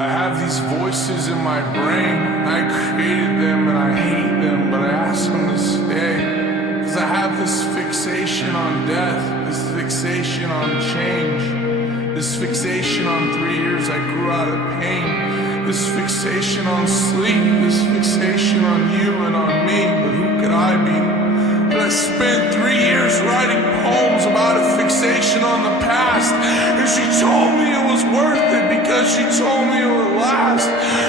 I have these voices in my brain. I created them and I hate them, but I ask them to stay. Cause I have this fixation on death, this fixation on change, this fixation on 3 years I grew out of pain, this fixation on sleep, this fixation on you and on me. But who could I be? But I spent 3 years writing poems about a fixation on the past, and she told me it was worth it because she told me it would last.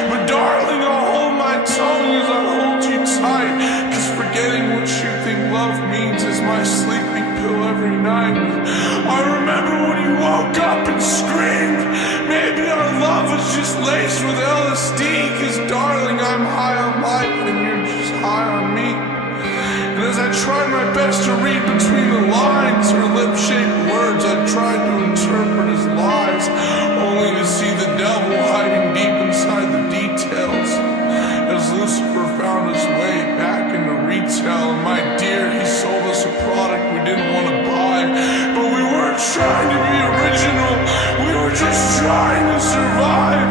But darling, I'll hold my tongue as I hold you tight, cause forgetting what you think love means is my sleeping pill every night. I remember when you woke up and screamed, maybe our love was just laced with LSD, cause darling, I'm high on life and you're just high on me. And as I tried my best to read between the lines, her lip-shaped words I tried to interpret as lies, only to see the devil hiding deep inside the details. As Lucifer found his way back into retail, and my dear, he sold us a product we didn't want to buy. But we weren't trying to be original, we were just trying to survive.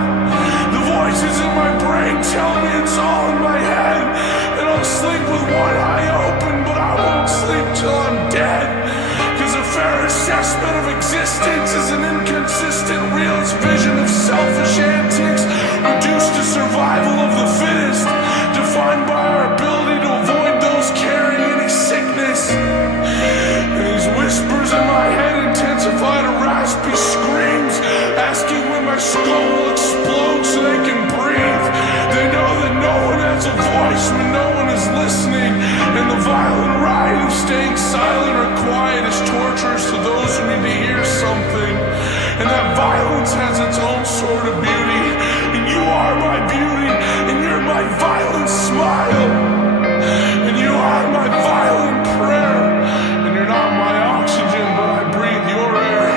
The voices in my brain tell me it's all in my head, and I'll sleep with one eye open, but I won't sleep till I'm dead. Cause a fair assessment of existence is an inconsistent realist vision of selfish antics, reduced to survival of the fittest, defined by our ability to avoid those carrying any sickness. And these whispers in my head intensify to raspy screams, asking when my skull will explode so they can breathe. They know that no one has a voice when no one is listening, and the violent ride of staying silent or quiet is torturous to those who need to hear something. And that violence has its own sort of beauty, and you are my beauty, and you're my violent smile, and you are my violent prayer, and you're not my oxygen, but I breathe your air.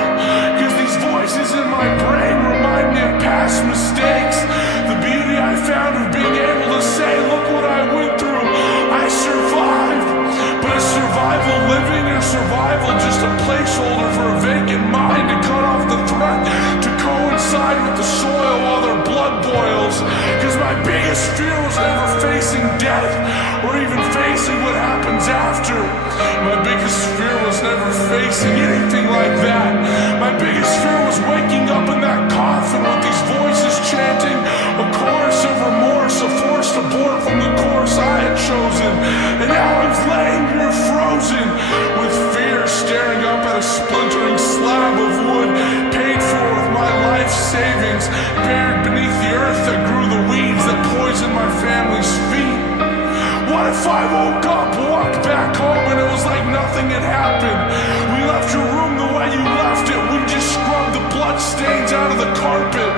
Cause these voices in my brain remind me of past mistakes, the beauty I found of being able to say, look what I went through, I survived. But is survival living, or survival just a placeholder for a vacant mind to cut off the threat, to coincide with the soil while their blood boils? Cause my biggest fear was never facing death, or even facing what happens after. My biggest fear was never facing anything like that. My biggest fear was waking up in that coffin with these voices chanting a chorus of remorse, a forced abort from the course I had chosen. And now I'm laying here frozen with fear, staring up at a splintering slab of wood paid for with my life savings, buried beneath the earth that grew the weeds that poisoned my family's feet. What if I woke up, walked back home, and it was like nothing had happened? We left your room the way you left it. We just scrubbed the blood stains out of the carpet.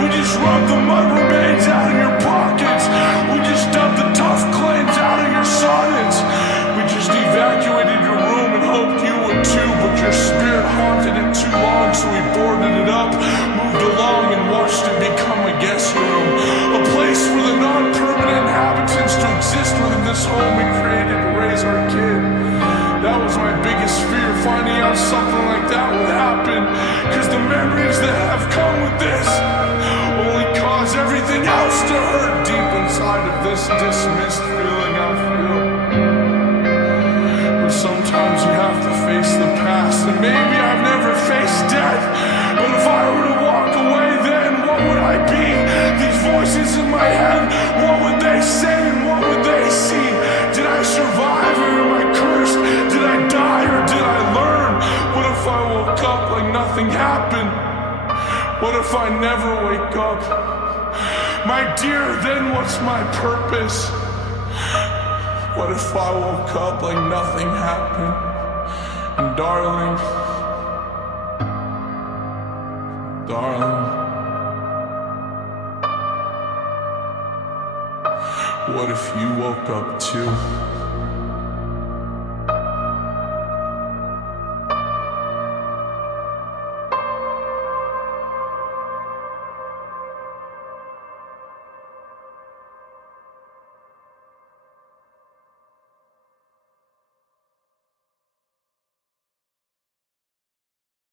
We just rubbed the mud remains out of your pockets. We just dumped the tough claims out of your sonnets. We just evacuated your room and hoped you would too, but your spirit haunted it too long, so we boarded it up, moved along, and watched it become a guest room, a place for the non-permanent inhabitants to exist within this home we created to raise our kid. That was my biggest fear, finding out something like that would happen, cause the memories that have come with this only cause everything else to hurt deep inside of this dismissed feeling I feel. But sometimes you have to face the past, and maybe I've never faced death, but if I were to walk away then, what would I be? These voices in my head, what would they say and what would they see? Did I survive or am I cursed? Did I die or did I learn? What if I woke up like nothing happened? What if I never wake up? My dear, then what's my purpose? What if I woke up like nothing happened? And darling, what if you woke up too?